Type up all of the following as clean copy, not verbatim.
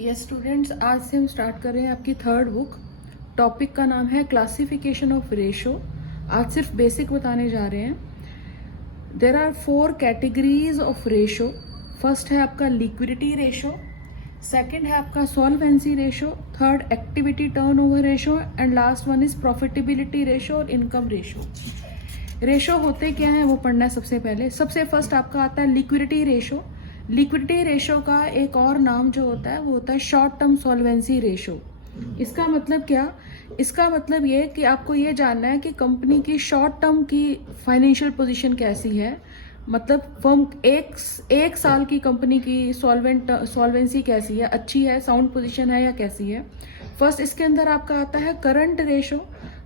Yes students, आज से हम स्टार्ट कर रहे हैं आपकी थर्ड बुक। टॉपिक का नाम है क्लासिफिकेशन ऑफ रेशो। आज सिर्फ बेसिक बताने जा रहे हैं। There are 4 categories of ratio. First है आपका लिक्विडिटी रेशो, सेकंड है आपका solvency ratio, third activity turnover ratio and last one is profitability ratio और इनकम रेशो। रेशो होते क्या है वो पढ़ना है सबसे पहले। सबसे फर्स्ट आपका आता है लिक्विडिटी रेशो। लिक्विडिटी रेशो का एक और नाम जो होता है वो होता है शॉर्ट टर्म सॉल्वेंसी रेशो। इसका मतलब क्या? इसका मतलब ये कि आपको ये जानना है कि कंपनी की शॉर्ट टर्म की फाइनेंशियल पोजीशन कैसी है। मतलब फर्म एक साल की कंपनी की सॉल्वेंसी कैसी है, अच्छी है, साउंड पोजीशन है या कैसी है। फर्स्ट इसके अंदर आपका आता है करंट रेशो।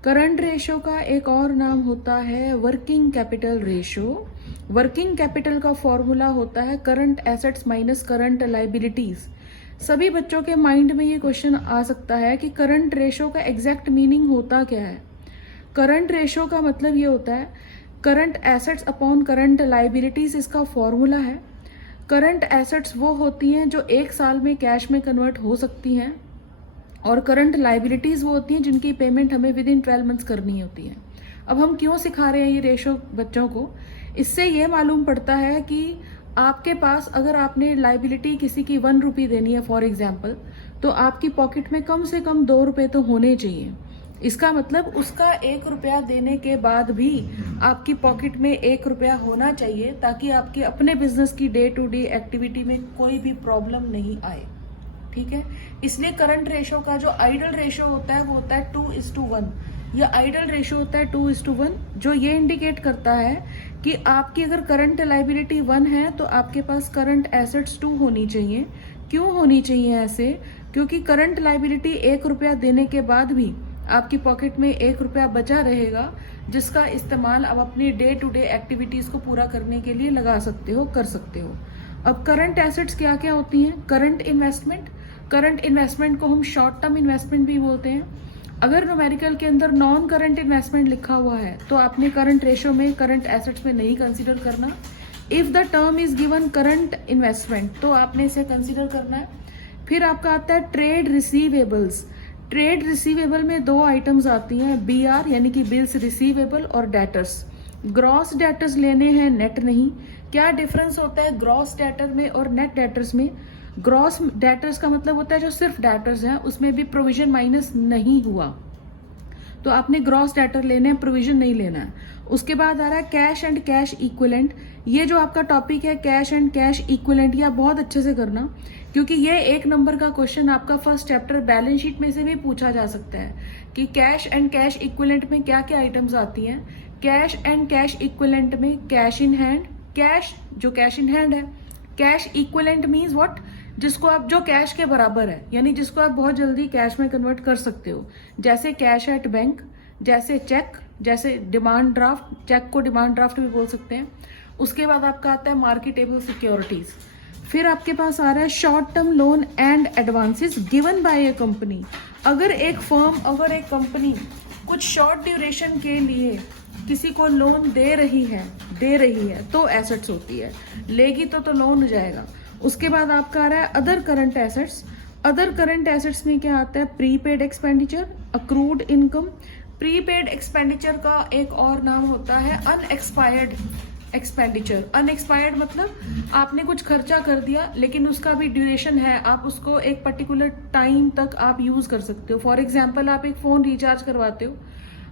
करंट रेशो का एक और नाम होता है working capital ratio. Working capital का फॉर्मूला होता है current assets minus current liabilities. सभी बच्चों के माइंड में ये क्वेश्चन आ सकता है कि करंट रेशो का एग्जैक्ट मीनिंग होता क्या है। करंट रेशो का मतलब ये होता है current assets upon current liabilities, इसका फॉर्मूला है। करंट एसेट्स वो होती हैं जो एक साल में कैश में कन्वर्ट हो सकती हैं, और करंट लाइबिलिटीज वो होती हैं जिनकी पेमेंट हमें विद इन 12 मंथ्स करनी होती है। अब हम क्यों सिखा रहे हैं ये रेशो बच्चों को? इससे ये मालूम पड़ता है कि आपके पास अगर आपने लाइबिलिटी किसी की 1 रुपी देनी है फॉर एग्जाम्पल, तो आपकी पॉकेट में कम से कम 2 रुपए तो होने चाहिए। इसका मतलब उसका 1 रुपया देने के बाद भी आपकी पॉकेट में 1 रुपया होना चाहिए, ताकि आपके अपने बिजनेस की डे टू डे एक्टिविटी में कोई भी प्रॉब्लम नहीं आए। ठीक है, इसलिए करंट रेशो का जो आइडल रेशो होता है वो होता है 2:1। यह आइडल रेशो होता है 2:1, जो ये इंडिकेट करता है कि आपकी अगर करंट लाइबिलिटी 1 है तो आपके पास करंट एसेट्स 2 होनी चाहिए। क्यों होनी चाहिए ऐसे? क्योंकि करंट लाइबिलिटी 1 रुपया देने के बाद भी आपकी पॉकेट में 1 रुपया बचा रहेगा, जिसका इस्तेमाल आप अपनी डे टू डे एक्टिविटीज को पूरा करने के लिए लगा सकते हो, कर सकते हो। अब करंट एसेट्स क्या क्या होती हैं? Current investment. करंट इन्वेस्टमेंट को हम शॉर्ट टर्म इन्वेस्टमेंट भी बोलते हैं। अगर न्यूमेरिकल के अंदर नॉन करंट इन्वेस्टमेंट लिखा हुआ है तो आपने करंट रेशो में करंट एसेट्स में नहीं कंसीडर करना। If the term is given current investment तो आपने इसे कंसीडर करना है। फिर आपका आता है ट्रेड रिसीवेबल्स। ट्रेड रिसीवेबल में 2 आइटम्स आती हैं, BR यानी कि बिल्स रिसीवेबल और डेटर्स। ग्रॉस डेटर्स लेने हैं, नेट नहीं। क्या डिफरेंस होता है ग्रॉस डेटर में और नेट डेटर्स में? ग्रॉस डेटर्स का मतलब होता है जो सिर्फ डेटर्स हैं, उसमें भी प्रोविजन माइनस नहीं हुआ, तो आपने ग्रॉस डेटर लेने हैं, प्रोविजन नहीं लेना है। उसके बाद आ रहा है कैश एंड कैश इक्विवेलेंट। ये जो आपका टॉपिक है कैश एंड कैश इक्विवेलेंट, ये आप बहुत अच्छे से करना, क्योंकि ये 1 नंबर का क्वेश्चन आपका फर्स्ट चैप्टर बैलेंस शीट में से भी पूछा जा सकता है कि कैश एंड कैश इक्विवेलेंट में क्या क्या आइटम्स आती हैं। कैश एंड कैश इक्विवेलेंट में कैश इन हैंड, कैश जो कैश इन हैंड है। Cash equivalent means what? जिसको आप, जो कैश के बराबर है, यानी जिसको आप बहुत जल्दी कैश में कन्वर्ट कर सकते हो, जैसे कैश एट बैंक, जैसे चेक, जैसे डिमांड ड्राफ्ट। चेक को डिमांड ड्राफ्ट भी बोल सकते हैं। उसके बाद आपका आता है मार्केटेबल सिक्योरिटीज। फिर आपके पास आ रहा है short term loan and advances given by A company. अगर एक फर्म, अगर एक कंपनी कुछ शॉर्ट ड्यूरेशन के लिए किसी को लोन दे रही है तो एसेट्स होती है, लेगी तो लोन हो जाएगा। उसके बाद आपका आ रहा है other current assets. Other current assets में क्या आता है? Prepaid expenditure, accrued income. Prepaid expenditure का एक और नाम होता है अनएक्सपायर्ड एक्सपेंडिचर। अनएक्सपायर्ड मतलब आपने कुछ खर्चा कर दिया लेकिन उसका भी ड्यूरेशन है, आप उसको एक पर्टिकुलर टाइम तक आप यूज कर सकते हो। फॉर एग्जाम्पल, आप एक फोन रिचार्ज करवाते हो,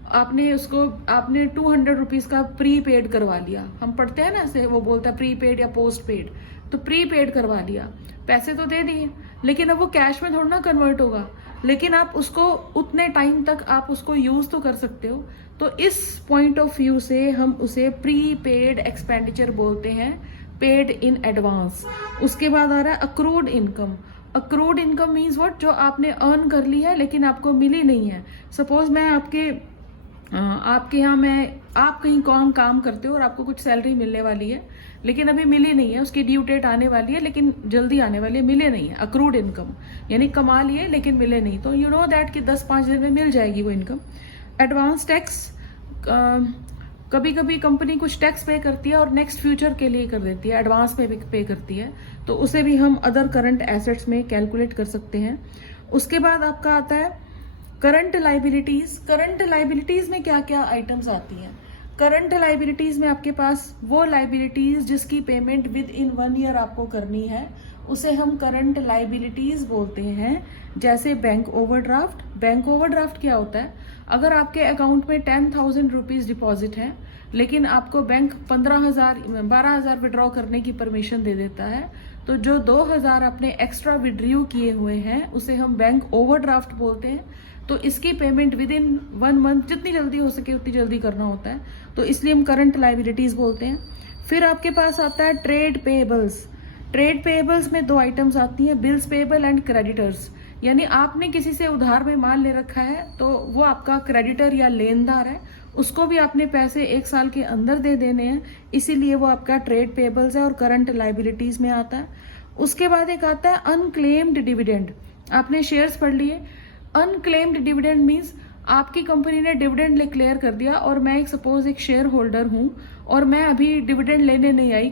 आपने 200 रुपीज का प्री पेड करवा लिया। हम पढ़ते हैं ना ऐसे, वो बोलता है प्री पेड या पोस्ट पेड, तो प्री पेड करवा लिया, पैसे तो दे दिए, लेकिन अब वो कैश में थोड़ा ना कन्वर्ट होगा, लेकिन आप उसको उतने टाइम तक आप उसको यूज तो कर सकते हो। तो इस पॉइंट ऑफ व्यू से हम उसे प्री पेड एक्सपेंडिचर बोलते हैं, पेड इन एडवांस। उसके बाद आ रहा है accrued income. Accrued income means what? जो आपने अर्न कर ली है लेकिन आपको मिली नहीं है। सपोज मैं आपके यहाँ आप कहीं काम करते हो और आपको कुछ सैलरी मिलने वाली है लेकिन अभी मिली नहीं है, उसकी ड्यू डेट आने वाली है लेकिन जल्दी आने वाली है, मिले नहीं है। अक्रूड इनकम यानी कमा लिए लेकिन मिले नहीं, तो यू नो दैट कि 10-5 दिन में मिल जाएगी वो इनकम। एडवांस टैक्स, कभी कभी कंपनी कुछ टैक्स पे करती है और नेक्स्ट फ्यूचर के लिए कर देती है, एडवांस में पे करती है, तो उसे भी हम अदर करंट एसेट्स में कैलकुलेट कर सकते हैं। उसके बाद आपका आता है करंट लाइबिलिटीज। करंट लाइबिलिटीज में क्या क्या आइटम्स आती हैं? करंट लाइबिलिटीज में आपके पास वो लाइबिलिटीज जिसकी पेमेंट विद इन 1 ईयर आपको करनी है, उसे हम करंट लाइबिलिटीज बोलते हैं। जैसे बैंक ओवरड्राफ्ट। बैंक ओवरड्राफ्ट क्या होता है? अगर आपके अकाउंट में 10,000 रुपीज डिपॉजिट है, लेकिन आपको बैंक 12,000 विड्रॉ करने की परमिशन दे देता है, तो जो 2,000 आपने एक्स्ट्रा विड्रॉ किए हुए हैं उसे हम बैंक ओवरड्राफ्ट बोलते हैं। तो इसकी पेमेंट विद इन 1 मंथ जितनी जल्दी हो सके उतनी जल्दी करना होता है, तो इसलिए हम करंट लाइबिलिटीज बोलते हैं। फिर आपके पास आता है ट्रेड पेएबल्स। ट्रेड पेएबल्स में 2 आइटम्स आती हैं, बिल्स पेएबल एंड क्रेडिटर्स। यानी आपने किसी से उधार में माल ले रखा है तो वो आपका क्रेडिटर या लेनदार है, उसको भी आपने पैसे 1 साल के अंदर दे देने हैं, इसीलिए वो आपका ट्रेड पेएबल्स है और करंट लाइबिलिटीज में आता है। उसके बाद एक आता है अनक्लेम्ड डिविडेंड। आपने शेयर्स पढ़ लिए। अनक्लेम्ड डिविडेंड मीन्स आपकी कंपनी ने डिविडेंड डिक्लेयर कर दिया और मैं सपोज एक शेयर होल्डर हूं और मैं अभी डिविडेंड लेने नहीं आई,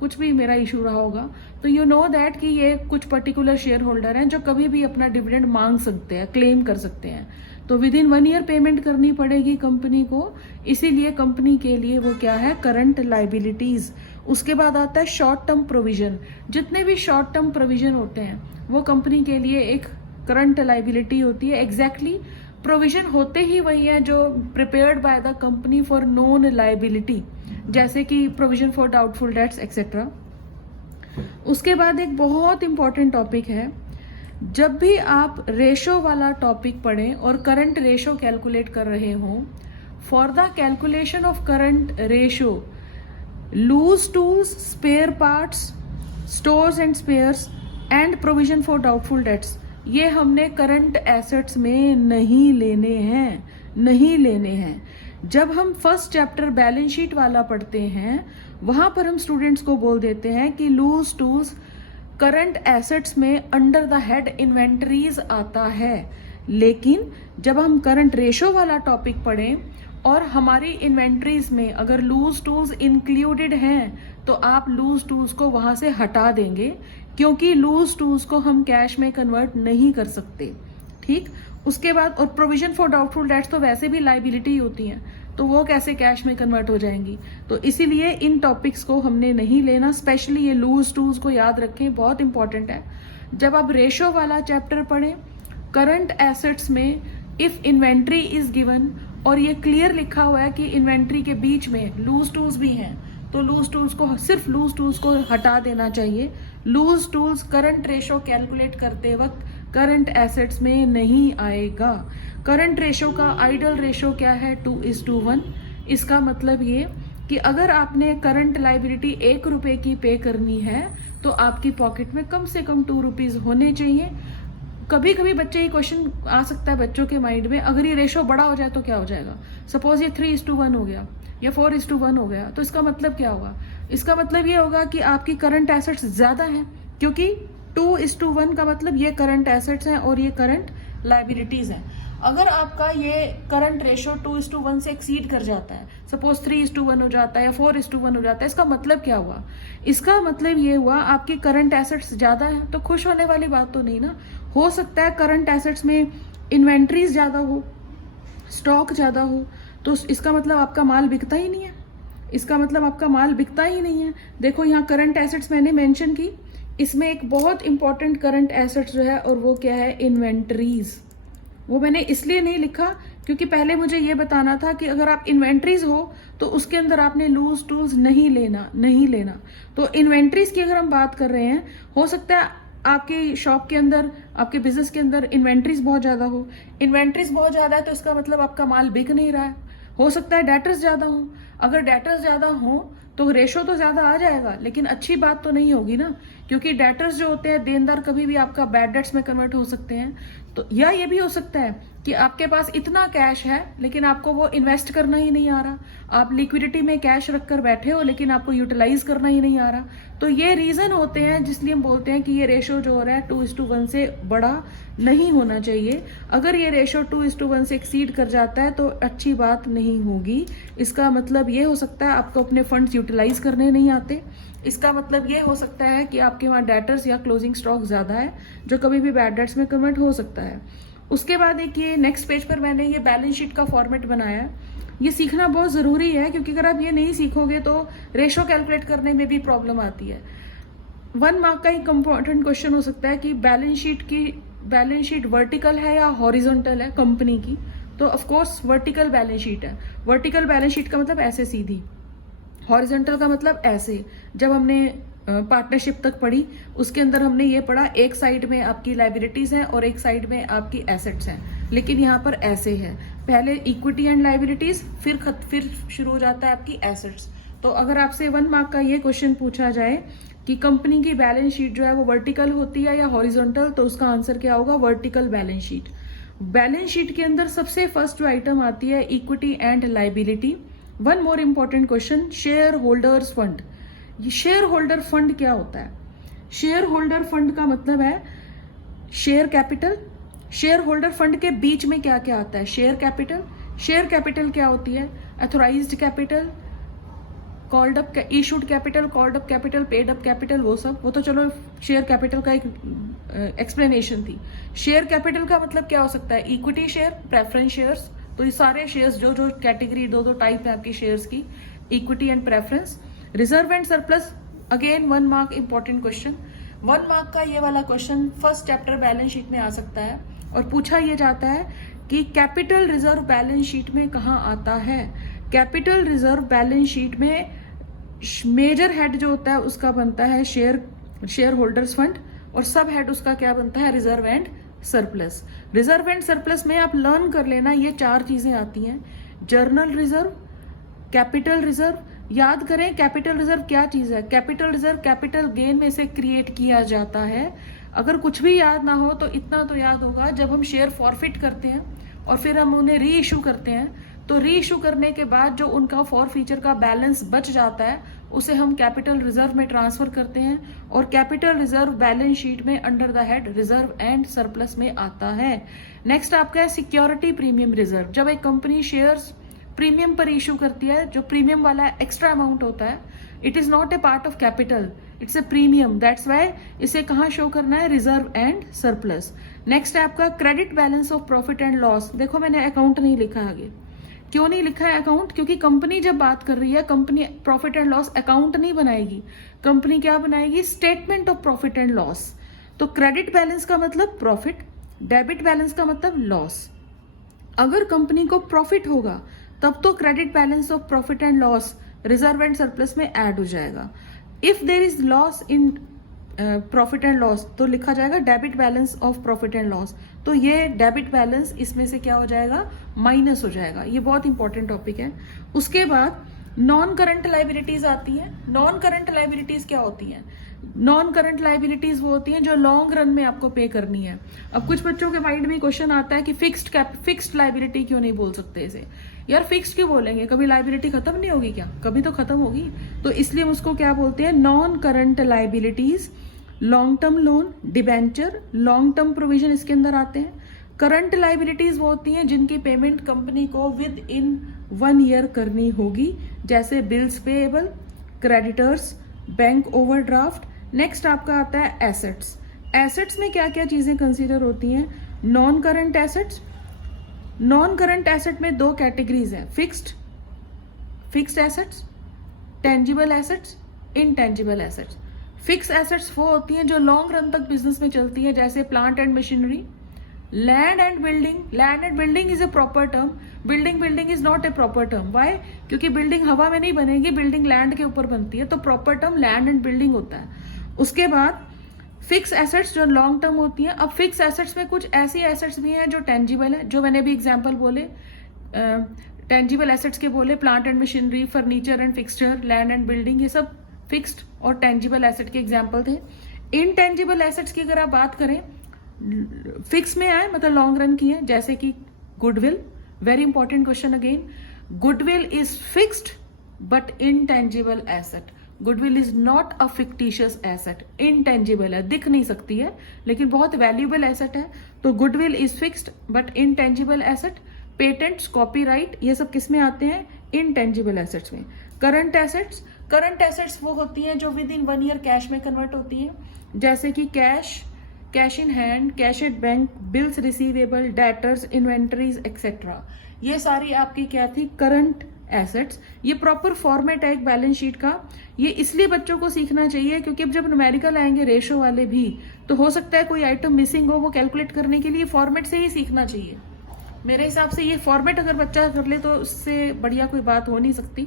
कुछ भी मेरा इशू रहा होगा, तो यू नो दैट कि ये कुछ पर्टिकुलर शेयर होल्डर हैं जो कभी भी अपना डिविडेंड मांग सकते हैं, क्लेम कर सकते हैं, तो विद इन 1 ईयर पेमेंट करनी पड़ेगी कंपनी को, इसीलिए कंपनी के लिए वो क्या है? Current liabilities. उसके बाद आता है शॉर्ट टर्म प्रोविजन। जितने भी शॉर्ट टर्म प्रोविजन होते हैं वो कंपनी के लिए एक करंट लाइबिलिटी होती है। एग्जैक्टली प्रोविजन होते ही वही है जो prepared by the company for known liability, जैसे कि provision for doubtful dates etcetera. उसके बाद एक बहुत इंपॉर्टेंट टॉपिक है, जब भी आप रेशो वाला टॉपिक पढ़ें और करंट रेशो कैलकुलेट कर रहे हो, for the calculation of current ratio loose tools, spare parts, stores and spares and provision for doubtful debts, ये हमने करंट एसेट्स में नहीं लेने हैं। जब हम फर्स्ट चैप्टर बैलेंस शीट वाला पढ़ते हैं वहां पर हम स्टूडेंट्स को बोल देते हैं कि लूज टूल्स करंट एसेट्स में अंडर द हेड इन्वेंटरीज आता है, लेकिन जब हम करंट रेशो वाला टॉपिक पढ़ें और हमारी इन्वेंटरीज में अगर लूज टूल्स इंक्लूडेड हैं तो आप लूज टूल्स को वहां से हटा देंगे, क्योंकि लूज टूल्स को हम कैश में कन्वर्ट नहीं कर सकते। ठीक। उसके बाद और प्रोविजन फॉर डाउटफुल डेट्स तो वैसे भी लाइबिलिटी होती हैं, तो वो कैसे कैश में कन्वर्ट हो जाएंगी, तो इसीलिए इन टॉपिक्स को हमने नहीं लेना। स्पेशली ये लूज टूल्स को याद रखें, बहुत इंपॉर्टेंट है। जब आप रेशो वाला चैप्टर पढ़ें, करंट एसेट्स में इफ इन्वेंट्री इज गिवन और ये क्लियर लिखा हुआ है कि इन्वेंट्री के बीच में लूज टूल्स भी हैं, तो लूज टूल्स को, सिर्फ लूज टूल्स को हटा देना चाहिए। Loose tools current ratio calculate करते वक्त करंट एसेट्स में नहीं आएगा। करंट रेशो का आइडल रेशो क्या है? 2:1। इसका मतलब ये कि अगर आपने करंट लाइबिलिटी 1 रुपए की पे करनी है तो आपकी पॉकेट में कम से कम 2 रुपीज होने चाहिए। कभी कभी बच्चे ये क्वेश्चन आ सकता है बच्चों के माइंड में, अगर ये रेशो बड़ा हो जाए तो क्या हो जाएगा? सपोज ये 3:1 हो गया या 4:1 हो गया, तो इसका मतलब क्या होगा? इसका मतलब ये होगा कि आपकी करंट एसेट्स ज्यादा हैं, क्योंकि 2:1 का मतलब ये करंट एसेट्स हैं और ये करंट लाइबिलिटीज हैं। अगर आपका ये करंट रेशो 2:1 से एक्सीड कर जाता है, सपोज 3:1 हो जाता है या 4:1 हो जाता है, इसका मतलब क्या हुआ? इसका मतलब ये हुआ आपकी करंट एसेट्स ज्यादा है, तो खुश होने वाली बात तो नहीं ना। हो सकता है करंट एसेट्स में इन्वेंट्रीज ज्यादा हो, स्टॉक ज्यादा हो, तो इसका मतलब आपका माल बिकता ही नहीं है, इसका मतलब आपका माल बिकता ही नहीं है। देखो यहाँ करंट एसेट्स मैंने मेंशन की, इसमें एक बहुत इंपॉर्टेंट करंट एसेट्स जो है और वो क्या है? इन्वेंट्रीज। वो मैंने इसलिए नहीं लिखा क्योंकि पहले मुझे ये बताना था कि अगर आप इन्वेंट्रीज हो तो उसके अंदर आपने लूज टूल्स नहीं लेना। तो इन्वेंट्रीज की अगर हम बात कर रहे हैं, हो सकता है आपके शॉप के अंदर, आपके बिजनेस के अंदर इन्वेंट्रीज बहुत ज्यादा हो। इन्वेंट्रीज बहुत ज्यादा है तो इसका मतलब आपका माल बिक नहीं रहा है। हो सकता है डेटर्स ज्यादा हो, अगर डेटर्स ज्यादा हो तो रेशो तो ज्यादा आ जाएगा, लेकिन अच्छी बात तो नहीं होगी ना, क्योंकि डेटर्स जो होते हैं, देनदार कभी भी आपका बैड डेट्स में कन्वर्ट हो सकते हैं। तो या ये भी हो सकता है कि आपके पास इतना कैश है लेकिन आपको वो इन्वेस्ट करना ही नहीं आ रहा, आप लिक्विडिटी में कैश रखकर बैठे हो लेकिन आपको यूटिलाइज करना ही नहीं आ रहा। तो ये रीजन होते हैं जिसलिए हम बोलते हैं कि ये रेशो जो हो रहा है 2:1 से बड़ा नहीं होना चाहिए। अगर ये रेशो 2:1 से एक्सीड कर जाता है तो अच्छी बात नहीं होगी। इसका मतलब ये हो सकता है आपको अपने फंड्स यूटिलाइज करने नहीं आते। इसका मतलब ये हो सकता है कि आपके वहाँ डेटर्स या क्लोजिंग स्टॉक ज्यादा है जो कभी भी बैड डेट्स में कन्वर्ट हो सकता है। उसके बाद एक ये नेक्स्ट पेज पर मैंने ये बैलेंस शीट का फॉर्मेट बनाया है। ये सीखना बहुत जरूरी है क्योंकि अगर आप ये नहीं सीखोगे तो रेशो कैलकुलेट करने में भी प्रॉब्लम आती है। 1 मार्क का एक इंपॉर्टेंट क्वेश्चन हो सकता है कि बैलेंस शीट वर्टिकल है या हॉरिजॉन्टल है कंपनी की। तो of course vertical balance sheet है। वर्टिकल बैलेंस शीट का मतलब ऐसे सीधी, हॉरिजॉन्टल का मतलब ऐसे। जब हमने पार्टनरशिप तक पढ़ी उसके अंदर हमने ये पढ़ा एक साइड में आपकी लाइबिलिटीज हैं और एक साइड में आपकी एसेट्स हैं, लेकिन यहाँ पर ऐसे है, पहले इक्विटी एंड लाइबिलिटीज फिर शुरू हो जाता है आपकी एसेट्स। तो अगर आपसे 1 मार्क का ये क्वेश्चन पूछा जाए कि कंपनी की बैलेंस शीट जो है वो वर्टिकल होती है या हॉरिजॉन्टल, तो उसका आंसर क्या होगा? Vertical balance sheet. Balance sheet के अंदर सबसे फर्स्ट जो आइटम आती है equity and liability. 1 more important question, share holders fund. ये शेयर होल्डर फंड क्या होता है? शेयर होल्डर फंड का मतलब है share capital. Share holder fund के बीच में क्या क्या आता है? Share capital. शेयर कैपिटल क्या होती है? Authorised capital, called up, issued capital, called up capital, paid up capital, वो सब। वो तो चलो शेयर कैपिटल का एक एक्सप्लेनेशन थी। शेयर कैपिटल का मतलब क्या हो सकता है? Equity share, preference shares. तो ये सारे शेयर्स जो कैटेगरी दो टाइप है आपकी शेयर्स की, equity and preference. Reserve and surplus, again 1 mark important question. 1 mark का ये वाला question first chapter balance sheet में आ सकता है और पूछा ये जाता है कि कैपिटल रिजर्व बैलेंस शीट में कहाँ आता है? कैपिटल रिजर्व बैलेंस शीट में मेजर हेड जो होता है उसका बनता है शेयर होल्डर्स फंड और सब हेड उसका क्या बनता है? Reserve and surplus. Reserve and surplus में आप लर्न कर लेना ये 4 चीजें आती हैं, जर्नल रिजर्व, कैपिटल रिजर्व। याद करें कैपिटल रिजर्व क्या चीज है? कैपिटल रिजर्व कैपिटल गेन में से क्रिएट किया जाता है। अगर कुछ भी याद ना हो तो इतना तो याद होगा, जब हम शेयर फॉरफिट करते हैं और फिर हम उन्हें री इशू करते हैं तो री इशू करने के बाद जो उनका फॉर फीचर का बैलेंस बच जाता है उसे हम कैपिटल रिजर्व में ट्रांसफर करते हैं और कैपिटल रिजर्व बैलेंस शीट में under the head reserve and surplus में आता है। नेक्स्ट आपका है सिक्योरिटी प्रीमियम रिजर्व। जब एक कंपनी शेयर्स प्रीमियम पर इशू करती है, जो प्रीमियम वाला एक्स्ट्रा अमाउंट होता है, it is not A part of capital, it's a premium, that's why इसे कहाँ शो करना है? Reserve and surplus. नेक्स्ट है आपका credit balance of profit and loss. देखो मैंने अकाउंट नहीं लिखा आगे। क्यों नहीं लिखा है अकाउंट? क्योंकि कंपनी जब बात कर रही है, company profit and loss account नहीं बनाएगी, कंपनी क्या बनाएगी? Statement of profit and loss. तो क्रेडिट बैलेंस का मतलब प्रॉफिट, डेबिट बैलेंस का मतलब लॉस। अगर कंपनी को प्रॉफिट होगा तब तो credit balance of profit and loss reserve and surplus में ऐड हो जाएगा। If there is loss in profit and loss तो लिखा जाएगा debit balance of profit and loss. तो ये डेबिट बैलेंस इसमें से क्या हो जाएगा? माइनस हो जाएगा। ये बहुत इंपॉर्टेंट टॉपिक है। उसके बाद नॉन करंट लाइबिलिटीज आती हैं। नॉन करंट लाइबिलिटीज क्या होती हैं? नॉन करंट लाइबिलिटीज वो होती हैं जो लॉन्ग रन में आपको पे करनी है। अब कुछ बच्चों के माइंड में क्वेश्चन आता है कि फिक्स्ड लाइबिलिटी क्यों नहीं बोल सकते इसे? यार फिक्स्ड क्यों बोलेंगे? कभी लाइबिलिटी खत्म नहीं होगी क्या? कभी तो खत्म होगी। तो इसलिए हम उसको क्या बोलते हैं? Non current liabilities. Long term loan, debenture, long term provision इसके अंदर आते हैं। करंट लाइबिलिटीज वो होती हैं जिनकी पेमेंट कंपनी को विद इन 1 ईयर करनी होगी, जैसे bills payable, creditors, bank overdraft. Next आपका आता है एसेट्स। एसेट्स में क्या क्या चीजें कंसीडर होती हैं? Non current assets. Non current asset में 2 कैटेगरीज हैं, fixed assets, tangible assets, intangible assets. Fix assets वो होती हैं जो लॉन्ग रन तक बिजनेस में चलती हैं, जैसे plant and machinery, land and building. Land and building is a proper term, building is not a proper term. Why? क्योंकि बिल्डिंग हवा में नहीं बनेगी, बिल्डिंग लैंड के ऊपर बनती है, तो proper term land and building होता है। उसके बाद फिक्स एसेट्स जो लॉन्ग टर्म होती हैं। अब फिक्स एसेट्स में कुछ ऐसी एसेट्स भी हैं जो टेंजिबल है, जो मैंने भी एग्जाम्पल बोले, टेंजिबल एसेट्स के बोले, plant and machinery, furniture and fixture, land and building, ये सब फिक्स्ड और टेंजिबल एसेट के एग्जाम्पल थे। इनटेंजिबल एसेट्स की अगर आप बात करें, फिक्स में आए मतलब लॉन्ग रन की है, जैसे कि goodwill, very important question again, goodwill is fixed but intangible asset. Goodwill is not a fictitious asset, intangible है, दिख नहीं सकती है लेकिन बहुत वैल्यूएबल एसेट है, तो goodwill is fixed but intangible asset. Patents, copyright, ये सब किस में आते हैं? इनटेंजिबल एसेट्स में। करंट एसेट्स, करंट एसेट्स वो होती हैं जो विद इन 1 ईयर कैश में कन्वर्ट होती हैं, जैसे कि cash, cash in hand, cash at bank, bills receivable, debtors, inventories etcetera, ये सारी आपकी क्या थी? Current assets. ये प्रॉपर फॉर्मेट है एक बैलेंस शीट का, ये इसलिए बच्चों को सीखना चाहिए क्योंकि अब जब न्यूमेरिकल आएंगे रेशो वाले भी, तो हो सकता है कोई आइटम मिसिंग हो, वो कैलकुलेट करने के लिए फॉर्मेट से ही सीखना चाहिए। मेरे हिसाब से ये फॉर्मेट अगर बच्चा कर ले तो उससे बढ़िया कोई बात हो नहीं सकती।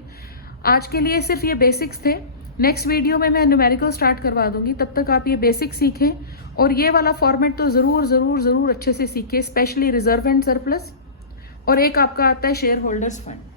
आज के लिए सिर्फ ये बेसिक्स थे, नेक्स्ट वीडियो में मैं न्यूमेरिकल स्टार्ट करवा दूंगी, तब तक आप ये बेसिक्स सीखें और ये वाला फॉर्मेट तो जरूर जरूर जरूर अच्छे से सीखें, स्पेशली रिजर्व एंड सरप्लस, और एक आपका आता है शेयर होल्डर्स फंड।